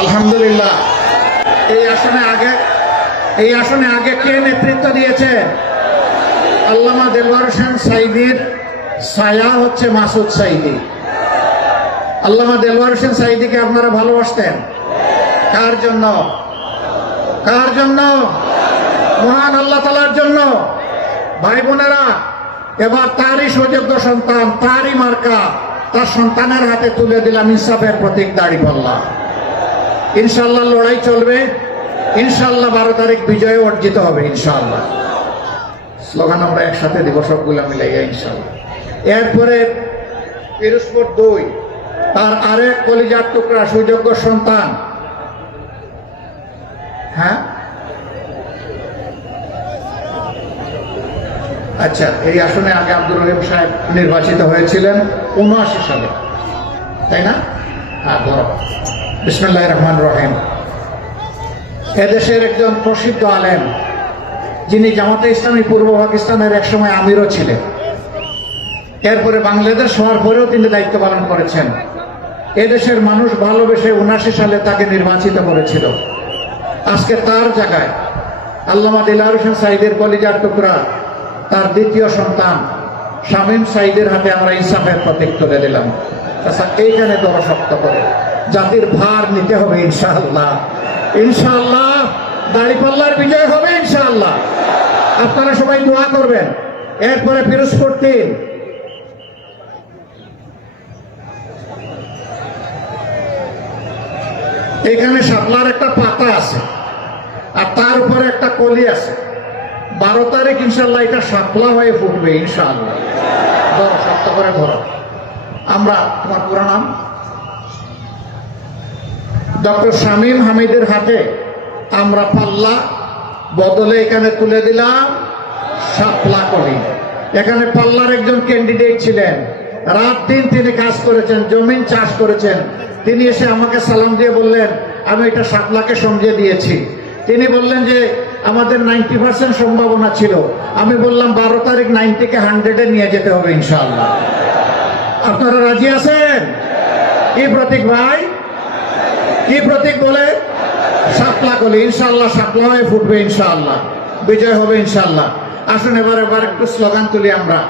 আলহামদুলিল্লাহ। এই আসনে আগে কে নেতৃত্ব দিয়েছে? আল্লামা দেলোয়ার হোসেন সাঈদীর ছায়া হচ্ছে মাসুদ সাঈদী। আল্লামা দেলোয়ার হোসেন সাঈদীকে আপনারা ভালোবাসতেন কার জন্য? কার জন্য? মহান আল্লাহ তাআলার জন্য। ভাই বোনেরা, এবার তারই সুযোগ্য সন্তান, তারই মার্কা, তার সন্তানের হাতে তুলে দিলাম ইনসাফের প্রতীক দাঁড়িপাল্লা। ইনশাআল্লাহ লড়াই চলবে, ইনশাআল্লাহ 12 তারিখ বিজয় অর্জিত হবে ইনশাআল্লাহ। স্লোগান আমরা একসাথে দিব সবগুলা মিলাইয়া ইনশাআল্লাহ। এরপরে পিরোজপুর 2, তার আরেক কলিজার টুকরা সুযোগ্য সন্তান, হ্যাঁ আচ্ছা, এই আসনে আগে আব্দুর রহিম সাহেব নির্বাচিত হয়েছিলেন 79 সালে, তাই না? হ্যাঁ, বড়। বিসমিল্লাহির রহমানির রহিম। এদেশের একজন প্রসিদ্ধ আলেম, যিনি জামাতে ইসলামী পূর্ব পাকিস্তানের একসময় আমিরও ছিলেন, এরপরে বাংলাদেশ হওয়ার পরেও তিনি দায়িত্ব পালন করেছেন। এদেশের মানুষ ভালোবেসে 79 সালে তাকে নির্বাচিত করেছিল। আজকে তার জায়গায় আল্লামা দেলোয়ার হোসেন সাঈদীর কলিজার টুকরা, তার দ্বিতীয় সন্তান শামীম সাঈদীর হাতে আমরা ইনসাফের প্রতীক তুলে দিলাম। আচ্ছা, এইখানে দড় শক্ত করে জাতির ভার নিতে হবে ইনশাআল্লাহ। ইনশাআল্লাহ দাঁড়িপাল্লার বিজয় হবে ইনশাআল্লাহ। আপনারা সবাই দোয়া করবেন। এরপরে পিরোজপুর 3, এখানে শাপলার একটা পাতা আছে আর তার উপরে একটা কলি আছে। 12 তারিখ ইনশাআল্লাহ এটা শাপলা হয়ে ফুটবে ইনশাআল্লাহ। ধরো, শক্ত করে ধরো। আমরা, তোমার পুরো নাম? ডক্টর শামীম হামিদের হাতে আমরা পাল্লা বদলে এখানে তুলে দিলাম শাপলা কলি। এখানে পাল্লার একজন ক্যান্ডিডেট ছিলেন, রাত দিন তিনি কাজ করেছেন, জমিন চাষ করেছেন। তিনি এসে আমাকে সালাম দিয়ে বললেন, আমি এটা শাপলাকে সমঝে দিয়েছি। তিনি বললেন যে আমাদের 90% সম্ভাবনা ছিল। আমি বললাম 12 তারিখ 90-কে 100-এ নিয়ে যেতে হবে ইনশাআল্লাহ। আপনারা রাজি আছেন? কি প্রতীক ভাই? কি প্রতীক বলে? শাপলা কলি। ইনশাআল্লাহ শাপলা হয়ে ফুটবে ইনশাআল্লাহ, বিজয় হবে ইনশাআল্লাহ। আসুন এবার একটু স্লোগান তুলি আমরা।